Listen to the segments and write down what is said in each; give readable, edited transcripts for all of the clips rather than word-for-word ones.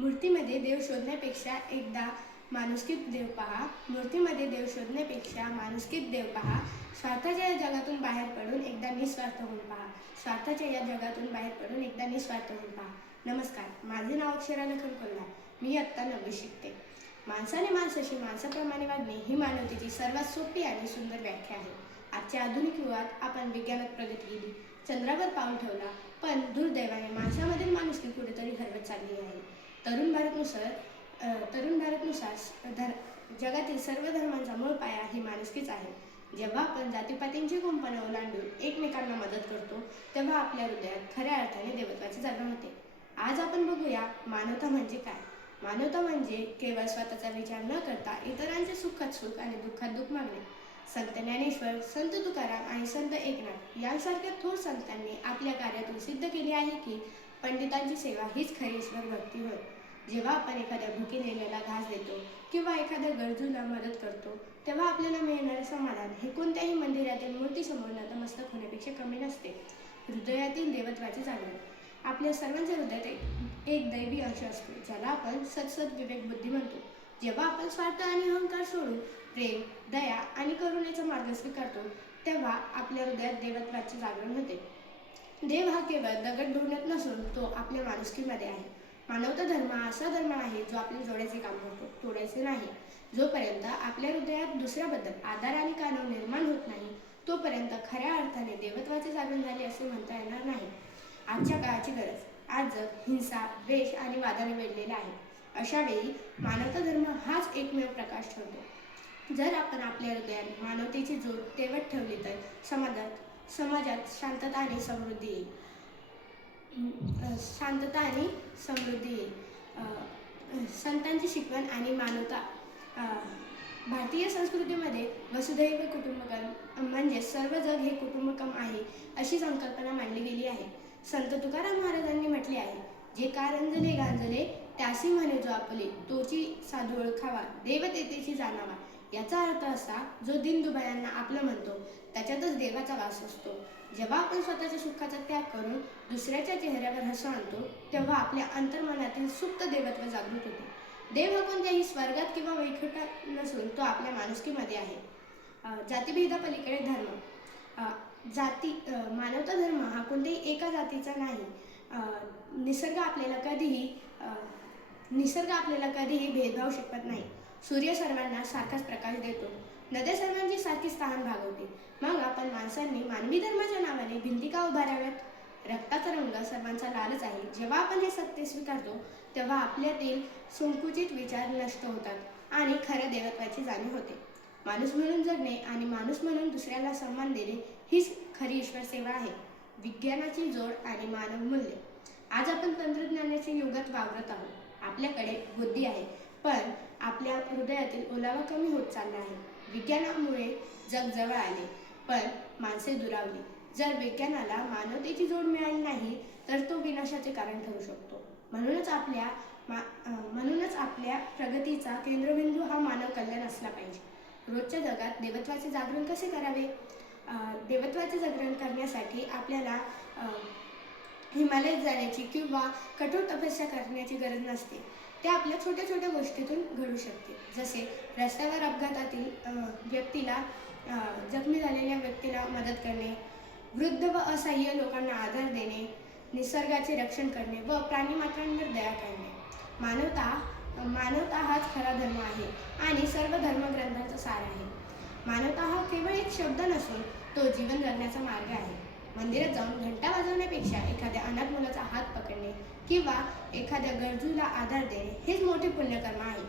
मूर्तीमध्ये देव शोधण्यापेक्षा एकदा माणुसकीत देव पहा. मूर्तीमध्ये देव शोधण्यापेक्षा माणुसकीत देव पहा. स्वार्थाच्या या जगातून बाहेर पडून एकदा निस्वार्थ होऊन पहा. स्वार्थाच्या या जगातून बाहेर पडून एकदा निस्वार्थ होऊन पहा. नमस्कार, माझे नाव अक्षरा लखन कोल्हार. मी आत्ता 9वी शिकते. माणसाने माणसाशी माणसाप्रमाणे वागणे ही मानवतेची सर्वात सोपी आणि सुंदर व्याख्या आहे. आजच्या आधुनिक युगात आपण विज्ञानात प्रगती केली, चंद्रावर पाऊल ठेवला, पण दुर्दैवाने माणसामधील माणुसकी कुठेतरी हरवत चालली आहे. तरुण भारतनुसार जगातील सर्व धर्मांचा मूळ पाया ही माणुसकीच आहे. जेव्हा आपण जातीपातींची कुंपणं ओलांडून एकमेकांना मदत करतो, तेव्हा आपल्या हृदयात खऱ्या अर्थाने देवत्वाचे जागरण होते. आज आपण बघूया मानवता म्हणजे काय. मानवता म्हणजे केवळ स्वतःचा विचार न करता इतरांचे सुखात सुख आणि दुःखात दुःख मागणे. संत ज्ञानेश्वर, संत तुकाराम आणि संत एकनाथ यांसारख्या थोर संतांनी आपल्या कार्यातून सिद्ध केले आहे की पंडितांची सेवा हीच खरी ईश्वर भक्ती होय. जेव्हा आपण एखाद्या भुकेलेल्याला घास देतो किंवा एखाद्या गरजूला मदत करतो, तेव्हा आपल्याला मिळणारे समाधान हे कोणत्याही मंदिरातील मूर्तीसमोर नतमस्तक होण्यापेक्षा कमी नसते. हृदयातील देवत्वाचे जागरण. आपल्या सर्वांच्या हृदयात एक दैवी अंश असतो, ज्याला आपण सत्सद विवेक बुद्धी म्हणतो. जेव्हा आपण स्वार्थ आणि अहंकार सोडून प्रेम, दया आणि करुणेचा मार्ग स्वीकारतो, तेव्हा आपल्या हृदयात देवत्वाचे जागरण होते. देव हा केवळ दगड ढोण्यात नसून तो आपल्या माणुसकीमध्ये आहे. मानवता धर्म असा धर्म आहे जो आपल्या जोड्याचे काम करतो, तोडायचे नाही. जोपर्यंत आपल्या हृदयात दुसऱ्याबद्दल आदर आणि काळजी निर्माण होत नाही, तोपर्यंत खऱ्या अर्थाने देवत्वाचे जागरण झाले असे म्हणता येणार नाही. आजच्या काळाची गरज. आज जग हिंसा, द्वेष आणि वादाने वेढलेले आहे. अशा वेळी मानवता धर्म हाच एकमेव प्रकाश ठरतो. जर आपण आपल्या हृदयात मानवतेची जोड तेवत ठेवली तर समाजात शांतता आणि समृद्धी येईल. संतांची शिकवण आणि मानवता. भारतीय संस्कृतीमध्ये वसुधैव कुटुंबकम म्हणजे सर्व जग हे कुटुंबकम आहे अशी संकल्पना मांडली गेली आहे. संत तुकाराम महाराजांनी म्हटले आहे, जे कारंजले गांजले त्यासी म्हणे जो आपुले, तोची साधू ओळखावा देव तेथेची जाणावा. याचा अर्थ असा, जो दीनदुबळ्यांना आपलं म्हणतो त्याच्यातच देवाचा वास असतो. जेव्हा आपण स्वतःच्या सुखाचा त्याग करून दुसऱ्याच्या चेहऱ्यावर हसू आणतो, तेव्हा आपल्या अंतर्मनातील सुप्त देवत्व जागृत होते. देव हा कोणत्याही स्वर्गात किंवा वैकुंठात नसून तो आपल्या माणुसकीमध्ये आहे. जातीभेदापलीकडे धर्म. मानवता धर्म हा कोणत्याही एका जातीचा नाही. निसर्ग आपल्याला कधीही भेदभाव शिकवत नाही. सूर्य सर्वांना सारखाच प्रकाश देतो. नद्या सर्वांची सारखीच तहान भागवते. मग आपण माणसांनी मानवी धर्माच्या नावाने भिंती का उभाराव्यात? रक्ताचा रंग सर्वांचा लालच आहे. जेव्हा आपण हे सत्य स्वीकारतो, तेव्हा आपल्यातील संकुचित विचार नष्ट होतात आणि खऱ्या देवत्वाची जाणीव होते. माणूस म्हणून जगणे आणि माणूस म्हणून दुसऱ्याला सन्मान देणे हीच खरी ईश्वर सेवा आहे. विज्ञानाची जोड आणि मानव मूल्य. आज आपण तंत्रज्ञानाच्या युगात वावरत आहोत. आपल्याकडे बुद्धी आहे, पण आपल्या हृदयातील ओलावा कमी होत चालला आहे. विज्ञानामुळे जग जवळ आले, पण माणसे दुरावली. जर विज्ञानाला मानवतेची जोड मिळाली नाही, तर तो विनाशाचे कारण ठरू शकतो. म्हणूनच आपल्या प्रगतीचा केंद्रबिंदू हा मानव कल्याण असला पाहिजे. रोजच्या जगात देवत्वाचे जागरण कसे करावे? देवत्वाचे जागरण करण्यासाठी आपल्याला हिमालयात जाण्याची किंवा कठोर तपस्या करण्याची गरज नसते. ते आपल्या छोट्या छोट्या गोष्टीतून घडू शकते. जसे रस्त्यावर अपघातातील जखमी झालेल्या व्यक्तीला मदत करणे, वृद्ध व असहाय्य लोकांना आधार देणे, निसर्गाचे रक्षण करणे व प्राणीमात्रांवर दया करणे. मानवता हाच खरा धर्म आहे आणि सर्व धर्मग्रंथांचा सार आहे. मानवता हा केवळ एक शब्द नसून तो जीवन जगण्याचा मार्ग आहे. मंदिरात जाऊन घंटा वाजवण्यापेक्षा एखाद्या अनाथ मुलाचा हात पकडणे किंवा एखाद्या गरजूला आधार देणे हेच मोठे पुण्यकर्म आहे.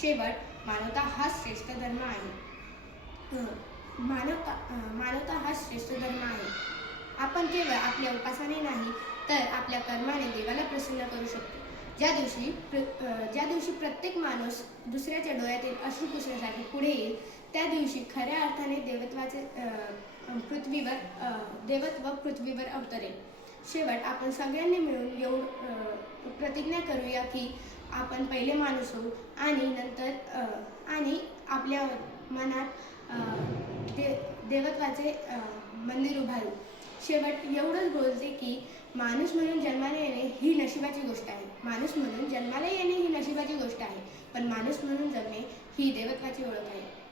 शेवट, मानवता हाच श्रेष्ठ धर्म आहे. मानवता हाच श्रेष्ठ धर्म आहे. आपण केवळ आपल्या उपासने नाही, तर आपल्या कर्माने देवाला प्रसन्न करू शकतो. ज्या दिवशी प्रत्येक माणूस दुसऱ्याच्या डोळ्यातील अश्रू पुसण्यासाठी पुढे येईल, त्या दिवशी खऱ्या अर्थाने देवत्व पृथ्वीवर अवतरेल. शेवट, आपण सगळ्यांनी मिळून प्रतिज्ञा करूया की आपण पहिले माणूस होऊ आणि आपल्या मनात देवत्वाचे मंदिर उभारू. शेवट एवढंच बोलते की माणूस म्हणून जन्माला येणे ही नशिबाची गोष्ट आहे. माणूस म्हणून जन्माला येणे ही नशिबाची गोष्ट आहे, पण माणूस म्हणून जगणे ही देवत्वाची ओळख आहे.